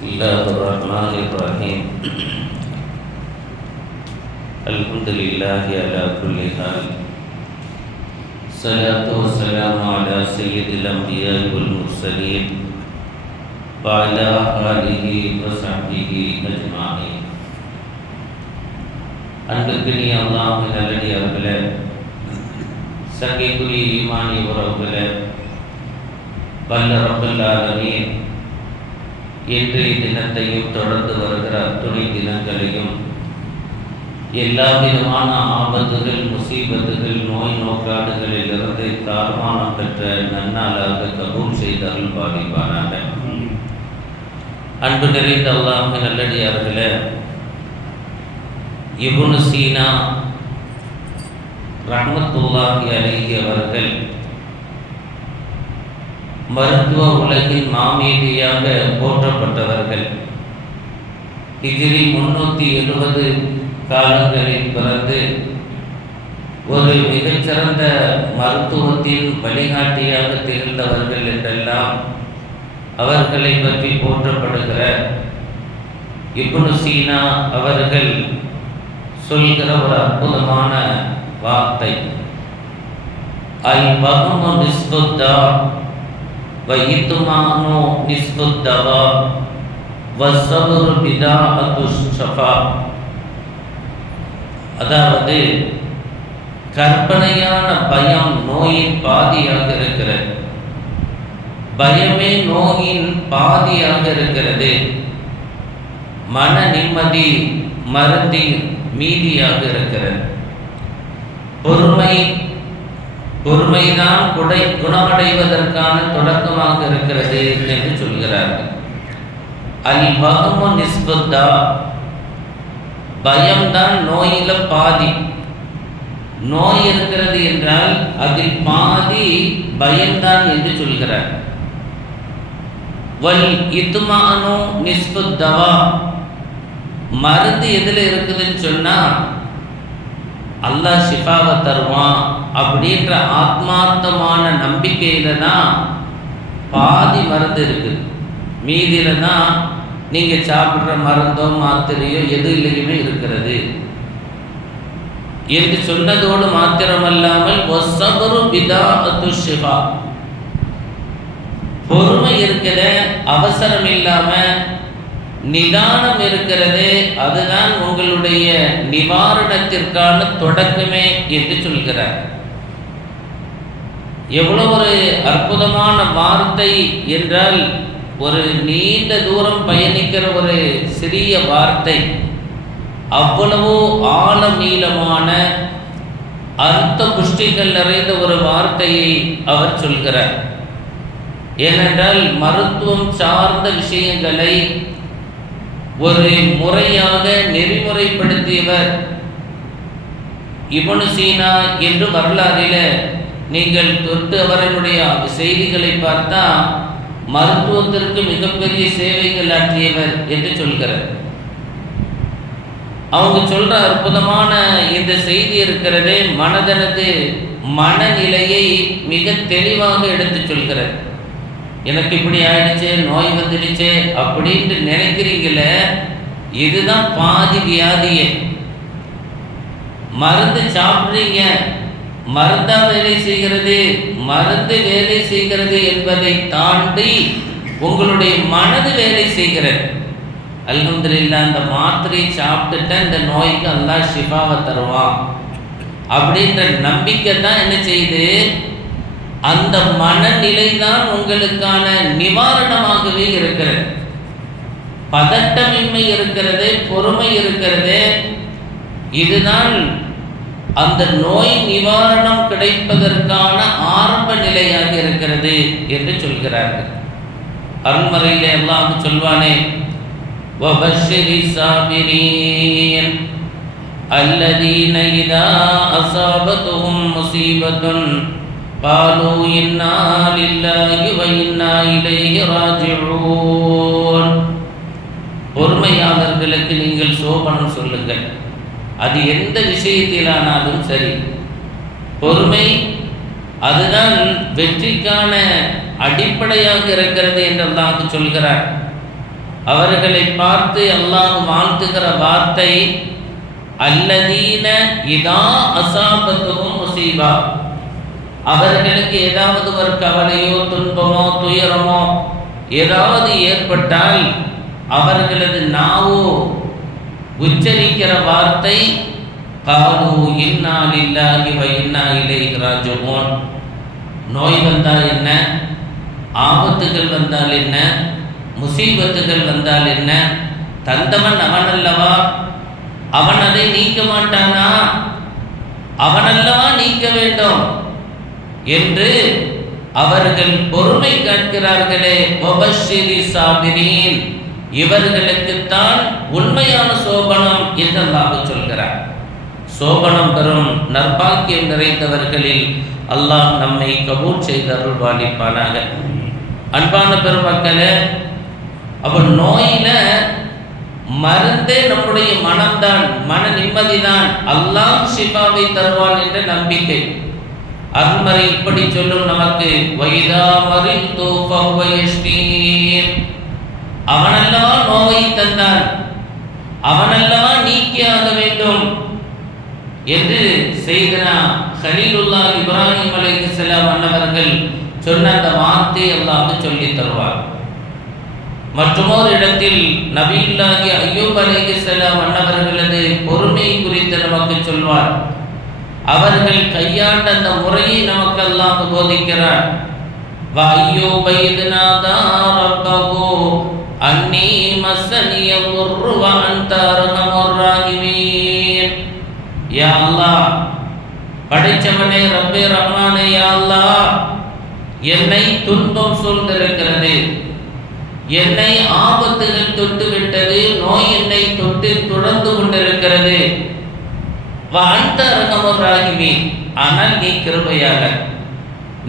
Bismillahirrahmanirrahim. Alhamdulillahi ala kulli hal. Salatu wassalamu ala sayyidil anbiya'i wal mursalin wa ala alihi wa sahbihi ajma'in. அன்பிற்கினிய அல்லாஹ்வின் நல்லடியார்களே, சங்கைக்குரிய ஈமானி உறவுகளே, வல்ல ரப்பல் ஆலமீன் இன்றைய தினத்தையும் தொடர்ந்து வருகிற அத்துணை தினங்களையும் எல்லா விதமான ஆபத்துகள், முசீபத்துகள், நோய் நோக்காடுகளிலிருந்து தார்மானம் பெற்ற நன்னாளாக கபூல் செய்த அருள் பாலிப்பானாக. அன்பு நிறைந்த அல்லாஹ்வின் நல்லடியார்களே, இப்னு சீனா ரஹ்மத்துல்லாஹி அலைஹி அவர்கள் மருத்துவ உலகின் மாமேதையாக போற்றப்பட்டவர்கள். ஹிஜ்ரி 370 காலங்களில் பிறந்து ஒரு மிகச்சிறந்த மருத்துவத்தின் வழிகாட்டியாக திகழ்ந்தவர்கள் என்றெல்லாம் அவர்களை பற்றி போற்றப்படுகிற இப்னு சீனா அவர்கள் சொல்கிற ஒரு அற்புதமான வார்த்தை, அல்-வஹ்மு நிஸ்ஃபுத்தா வயித்துமானோ நிஸ்புத்தவா வஸ்ஸப்ரு பிதாஅத்துஷ் ஷஃபா. அதாவது கற்பனையான பயம் நோயின் பாதியாக இருக்கிறது. பயமே நோயின் பாதியாக இருக்கிறது. மன நிம்மதி மருந்தின் மீதியாக இருக்கிறது. பொறுமைதான் குணமடைவதற்கான தொடக்கமாக இருக்கிறது என்று சொல்கிறார்கள். அல்-வஹ்மு நிஸ்புத்தா, பயம்தான் நோயில பாதி. நோய் இருக்கிறது என்றால் அதில் பாதி பயம்தான் என்று சொல்கிறார். வல் இத்மானு நிஸ்புத்தவா, மருந்து எதில் இருக்குதுன்னு சொன்னா அல்லாஹ் ஷிஃபாவை தருவான் அப்படின்ற ஆத்மார்த்தமான நம்பிக்கையில தான் பாதி மருந்து இருக்குது. மீதியில தான் நீங்க சாப்பிட்ற மருந்தோ மாத்திரையோ எது இல்லையுமே இருக்கிறது என்று சொன்னதோடு மாத்திரமல்லாமல் வஸ்ஸப்ரு பிதாஅத்துஷ் ஷிஃபா, பொறுமை இருக்கிற, அவசரம் இல்லாம நிதானம் இருக்கிறது, அதுதான் உங்களுடைய நிவாரணத்திற்கான தொடக்கமே என்று சொல்கிறார். எவ்வளவு ஒரு அற்புதமான வார்த்தை என்றால், ஒரு நீண்ட தூரம் பயணிக்கிற ஒரு சிறிய வார்த்தை அவ்வளவு ஆழ நீளமான அர்த்த புஷ்டிகள் நிறைந்த ஒரு வார்த்தையை அவர் சொல்கிறார். ஏனென்றால் மருத்துவம் சார்ந்த விஷயங்களை ஒரு முறையாக நெறிமுறைப்படுத்தியவர் இப்னு சீனா என்று வரலாறில் நீங்கள் தொட்டு அவர்களுடைய செய்திகளை பார்த்தா மருத்துவத்திற்கு மிகப்பெரிய சேவைகள் ஆற்றியவர் என்று சொல்கிறார். அவங்க சொல்ற அற்புதமான இந்த செய்தி இருக்கிறதே, மனதனது மனநிலையை மிக தெளிவாக எடுத்து சொல்கிறார். எனக்கு இப்படி ஆயிடுச்சு, நோய் வந்துடுச்சு அப்படின்ட்டு நினைக்கிறீங்களே, இதுதான் பாதி வியாதியே. மருந்து சாப்பிட்றீங்க, மருந்தா வேலை செய்கிறது, மருந்து வேலை செய்கிறது என்பதை தாண்டி உங்களுடைய மனது வேலை செய்கிறது. அல்ஹம்துலில்லாஹ், அந்த மாத்திரை சாப்பிட்டுட்டா இந்த நோய்க்கு அல்லாஹ் ஷிஃபாவை தருவான் அப்படின்ற நம்பிக்கை தான் என்ன செய்யுது, அந்த மனநிலை தான் உங்களுக்கான நிவாரணமாகவே இருக்கிறது. பதட்டமின்மை இருக்கிறது, பொறுமை இருக்கிறது, இதுதான் அந்த நோய் நிவாரணம் கிடைப்பதற்கான ஆரம்ப நிலையாக இருக்கிறது என்று சொல்கிறார்கள். அருள்மறையிலே அல்லாஹ் சொல்வானே, வபஷ்ஷிரி சாபிரீன் அல்லதீன இதா அஸாபத்துஹும் முஸீபத்துன் காலூ இன்னா லில்லாஹி வ இன்னா இலைஹி ராஜிஊன். பொறுமையாளர்களுக்கு நீங்கள் சோபனம் சொல்லுங்கள். அது எந்த விஷயத்திலானாலும் சரி, பொறுமை அதுதான் வெற்றிக்கான அடிப்படையாக இருக்கிறது என்று அல்லாஹ் சொல்கிறார். அவர்களை பார்த்து அல்லாஹ் வாழ்த்துகிற வார்த்தை அல்லதீன இதா அசாபத்துஹும் முஸீபா, அவர்களுக்கு ஏதாவது ஒரு கவலையோ துன்பமோ துயரமோ ஏதாவது ஏற்பட்டால் அவர்களது நாவோ உச்சரிக்கிற வார்த்தை காலு இன்னா லில்லாஹி வ இன்னா இலைஹி ராஜிஊன். நோய் வந்தால் என்ன, ஆபத்துகள் வந்தால் என்ன, முசீபத்துகள் வந்தால் என்ன, தந்தவன் அவன் அல்லவா, அவன் அதை நீக்க மாட்டானா, அவனல்லவா நீக்க வேண்டும் என்று அவர்கள் பொறுமை காக்கிறார்களே. வபஷ்ஷிரி சாபிரீன், இவர்களுக்குத்தான் உண்மையான சோபனம் என்று அல்லாஹ் சொல்கிறார். சோபனம் பெறும் நற்பாக்கியம் நிறைந்தவர்களில் அல்லாஹ் நம்மை கபூல் செய்து அருள்வாளிப்பானாக. அன்பான பெருமக்களே, அப்போ நோயில மருந்தே நம்முடைய மனம்தான், மன நிம்மதிதான். அல்லாஹ் ஷிஃபாவை தருவான் என்ற நம்பிக்கை. அருள்மறை இப்படி சொல்லும் நமக்கு, வைதா மரித்து ஃபஹுவ யஷ்ஃபீன், அவனல்லவா நோயை தந்தான், அவனல்லவா நீக்கியாக வேண்டும் என்று செய்தனா கலீலுல்லாஹ் இப்ராஹிம் அலைஹிஸ்ஸலாம் அன்னவர்கள் சொன்ன அந்த வார்த்தை அல்லாஹ் சொல்லி தருவார். மற்றொரு இடத்தில் நபியுல்லாஹி அய்யூப் அலைஹிஸ்ஸலாம் அன்னவர்களது பொறுமை குறித்து நமக்கு சொல்வார். அவர்கள் கையாண்ட அந்த முறையை நமக்கு அல்லாஹ் போதிக்கிறார். வ அய்யூப இத்நாதா ரப்பஹு அன்னி மஸ்ஸனிய துர்ரு வ அன்த அர்ஹமுர் ராஹிமீன். யா அல்லாஹ், படைச்சவனே ரப்பே ரஹ்மானே, யா அல்லாஹ், என்னை துன்பம் சூழ்ந்திருக்கிறது, என்னை ஆபத்துகள் தொட்டு விட்டது, நோய் என்னை தொட்டு தொடர்ந்து கொண்டிருக்கிறது. வஅன்த அர்ஹமுர் ராஹிமீன், ஆனால் நீ கிருபையாளர்,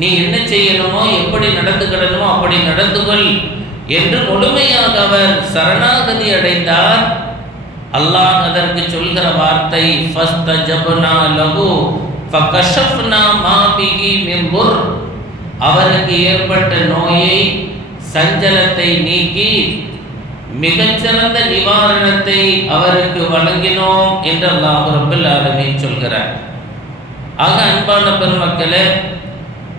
நீ என்ன செய்யணுமோ எப்படி நடந்துக்கணுமோ அப்படி நடந்து கொள் என்று முழுமையாக அவர் சரணாகதி அடைந்தார். அல்லாஹ் அதற்கு சொல்கிற வார்த்தை ஃபஸ்தஜப்னா லஹு ஃபகஷஃப்னா மா பிஹி மின் துர், அவருக்கு ஏற்பட்ட நோயை சஞ்சலத்தை நீக்கி மிகச்சிறந்த நிவாரணத்தை அவருக்கு வழங்கினோம் என்று அல்லாஹ் ரப்பல் ஆலமீன் சொல்கிறார். ஆக அன்பான பெருமக்களே,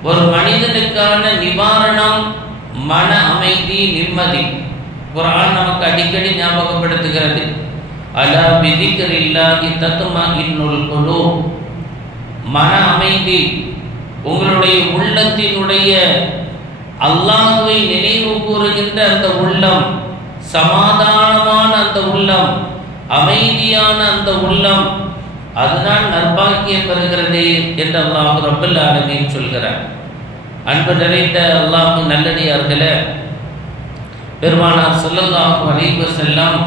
ஒரு மனிதனுக்கான நிவாரணம் மன அமைதி, நிம்மதி. குர்ஆன் நமக்கு அடிக்கடி ஞாபகப்படுத்துகிறது, அலா பிதிக்ரில்லாஹி தத்மஇன்னுல் குலூப், மன அமைதி, உங்களுடைய உள்ளத்தினுடைய அல்லாஹ்வை நினைவு கூறுகின்ற அந்த உள்ளம், சமாதானமான அந்த உள்ளம், அமைதியான அந்த உள்ளம், அதுதான் நற்பாக்கியம் பெறுகிறது என்று அல்லாஹ் ரப்பல் ஆலமீன் சொல்கிறார். அன்பு நிறைந்த அல்லாஹ் நல்லடியார்களே, பெருமானார் ஸல்லல்லாஹு அலைஹி வஸல்லம்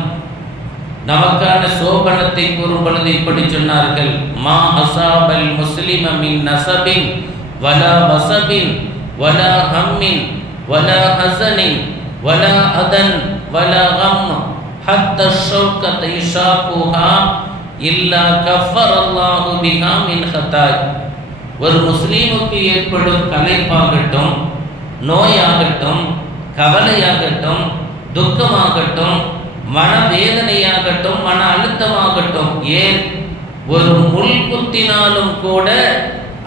நமக்கான சோபனத்தை கூறும் பொழுது இப்படி சொன்னார்கள், மா அஸாபல் முஸ்லிம மின் நஸபின் வலா வஸபின் வலா ஹம்மின் வலா ஹஸனின் வலா அதன் வலா கம் ஹத்தா ஷௌகத யஷாகுஹா இல்லா கஃபரல்லாஹு பிஹா மின் ஹதாய். ஒரு முஸ்லீமுக்கு ஏற்படும் களைப்பாகட்டும், நோயாகட்டும், கவலையாகட்டும், துக்கமாகட்டும், மனவேதனையாகட்டும், மன அழுத்தமாகட்டும், ஏன் ஒரு முள் குத்தினாலும் கூட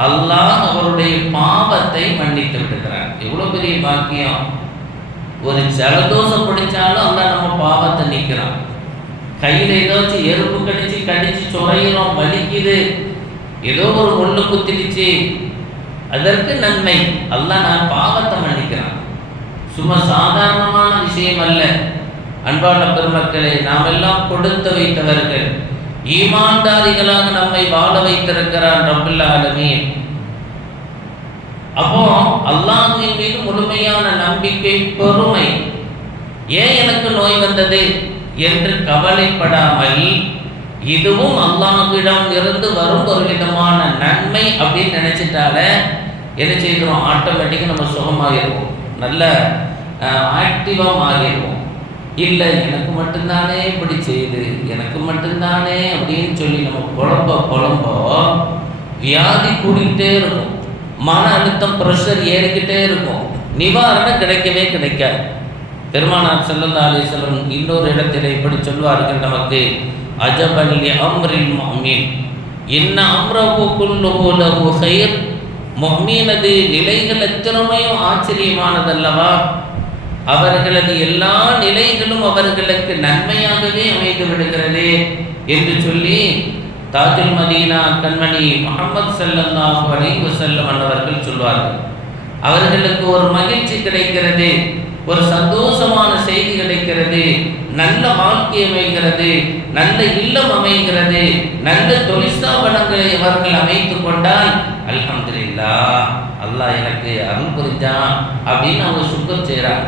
அல்லாஹ் அவருடைய பாவத்தை மன்னித்து விடுகிறார். எவ்வளோ பெரிய பாக்கியம்! ஒரு ஜலதோஷம் பிடிச்சாலும் அல்லாஹ் நம்ம பாவத்தை நீக்கிறான். கையில் ஏதாச்சும் எறும்பு கடிச்சு சொறையிறோம், வலிக்குது, ஏதோ ஒரு முள்ளு குத்திடுச்சு, அதற்கு நன்மை, அல்லாஹ் நான் பாவத்தை மன்னிக்கிறான். சும்மா சாதாரணமான விஷயம் அல்ல. அன்பான பெருமக்களே, நாம் எல்லாம் கொடுத்து வைத்தவர்கள், ஈமான்தாரிகளாக நம்மை வாழ வைத்திருக்கிறான் ரப்பல் ஆலமீன். அப்போ அல்லாஹ்வின் மீது முழுமையான நம்பிக்கை, பொறுமை. ஏன் எனக்கு நோய் வந்தது என்று கவலைப்படாமல், இதுவும் அல்லாஹ்விடம் இருந்து வரும் ஒரு விதமான நன்மை அப்படின்னு நினைச்சிட்டாலே என்ன செய்கிறோம், ஆட்டோமேட்டிக்காக நம்ம சுகமாகிடுவோம், நல்ல ஆக்டிவாக மாறிடுவோம். இல்லை எனக்கு மட்டும்தானே இப்படி செய்யுது, எனக்கு மட்டும்தானே அப்படின்னு சொல்லி நம்ம புலம்ப வியாதி கூடிக்கிட்டே இருக்கும், மன அழுத்தம் ப்ரெஷர் ஏறிக்கிட்டே இருக்கும், நிவாரணம் கிடைக்கவே கிடைக்காது. பெருமானார் ஸல்லல்லாஹு அலைஹி வஸல்லம் இன்னொரு இடத்தில் இப்படி சொல்வார்கள் நமக்கு, அஜபல் லி அம்ரில் முஃமின் இன்ன அம்ரஹு குல்லுஹு லஹு கைர். முஃமினது நிலைகள் எத்தனையும் ஆச்சரியமானதல்லவா, அவர்களது எல்லா நிலைகளும் அவர்களுக்கு நன்மையாகவே அமைந்து விடுகிறது என்று சொல்லி தாஜுல் மதீனா கண்மணி முஹம்மது ஸல்லல்லாஹு அலைஹி வஸல்லம் அவர்கள் சொல்வார்கள். அவர்களுக்கு ஒரு மகிழ்ச்சி கிடைக்கிறது, ஒரு சந்தோஷமான செய்தி கிடைக்கிறது, நல்ல வாழ்க்கை அமைகிறது, நல்ல இல்லம் அமைகிறது, நல்ல தொழிற்சாபனங்களை அவர்கள் அமைத்து கொண்டால் அல்ஹம்துலில்லாஹ் அல்லாஹ் எனக்கு அருள் புரிஞ்சான் அப்படின்னு அவங்க சுக்கர் செய்கிறாங்க.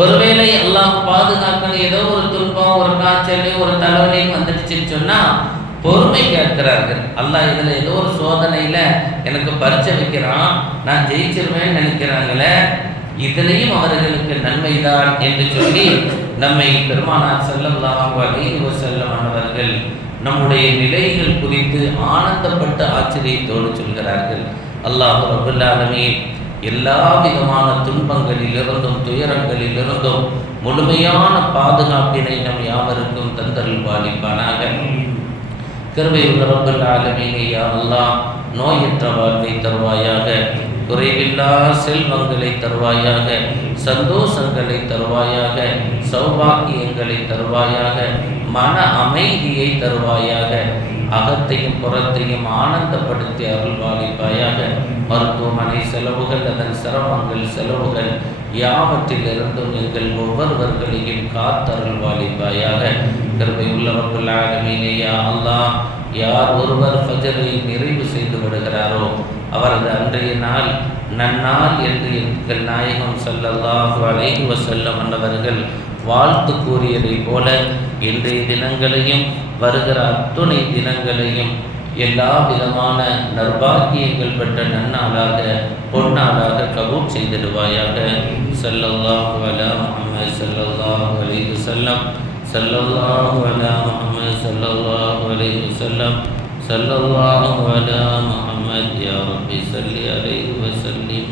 ஒருவேளை அல்லாஹ் பாதுகாக்கணும், ஏதோ ஒரு துன்பம், ஒரு காய்ச்சல், ஒரு தலைவலி வந்துடுச்சுன்னு சொன்னால் பொறுமை கேட்கிறார்கள். அல்லாஹ் இதில் ஏதோ ஒரு சோதனையில் எனக்கு பரிச்சை வைக்கிறான், நான் ஜெயிச்சிருவேன்னு நினைக்கிறாங்களே, இதிலையும் அவர்களுக்கு நன்மைதான் என்று சொல்லி நம்மை பெருமானார் ஸல்லல்லாஹு அலைஹி வஸல்லம் அவர்கள் நம்முடைய நிலைகள் குறித்து ஆனந்தப்பட்ட ஆச்சரியத்தோடு சொல்கிறார்கள். அல்லாஹ் ரப்பல் ஆலமீன் எல்லா விதமான துன்பங்களிலிருந்தும் துயரங்களிலிருந்தும் முழுமையான பாதுகாப்பினை நம் யாவருக்கும் தந்தருள் பாலிப்பானாக. கிருபையுள்ள ரப்பல் ஆலமீனே யா அல்லாஹ், நோயற்ற வாழ்வை தருவாயாக, குறைவில்லா செல்வங்களை தருவாயாக, சந்தோஷங்களை தருவாயாக, சௌபாக்கியங்களை தருவாயாக, மன அமைதியை தருவாயாக, அகத்தையும் புறத்தையும் ஆனந்தப்படுத்தி அருள்வாளிப்பாயாக. மருத்துவமனை செலவுகள், அதன் சிரமங்கள், செலவுகள் யாவற்றிலிருந்தும் எங்கள் ஒவ்வொருவர்களையும் காத்தருள்வாளிப்பாயாக. கிருபை உள்ளவர்கள் ஆலமீனே யா அல்லாஹ், யார் ஒருவர் ஃபஜரை நிறைவு செய்து விடுகிறாரோ அவரது அன்றைய நாள் நன்னாள் என்று எங்கள் நாயகம் ஸல்லல்லாஹு அலைஹி வஸல்லம் அவர்கள் வாழ்த்து கூறியதைப் போல இன்றைய தினங்களையும் வருகிற அத்துணை தினங்களையும் எல்லா விதமான நற்பாக்கியங்கள் பெற்ற நன்னாளாக பொன்னாளாக கபூல் செய்திடுவாயாக. ஸல்லல்லாஹு அலா முஹம்மது ஸல்லல்லாஹு அலைஹி வஸல்லம், ஸல்லல்லாஹு அலா முஹம்மது ஸல்லல்லாஹு அலைஹி வஸல்லம், ஸல்லல்லாஹு அலா முஹம்மது. யா ரப்பி ஸல்லி அலைஹி வஸல்லிம்.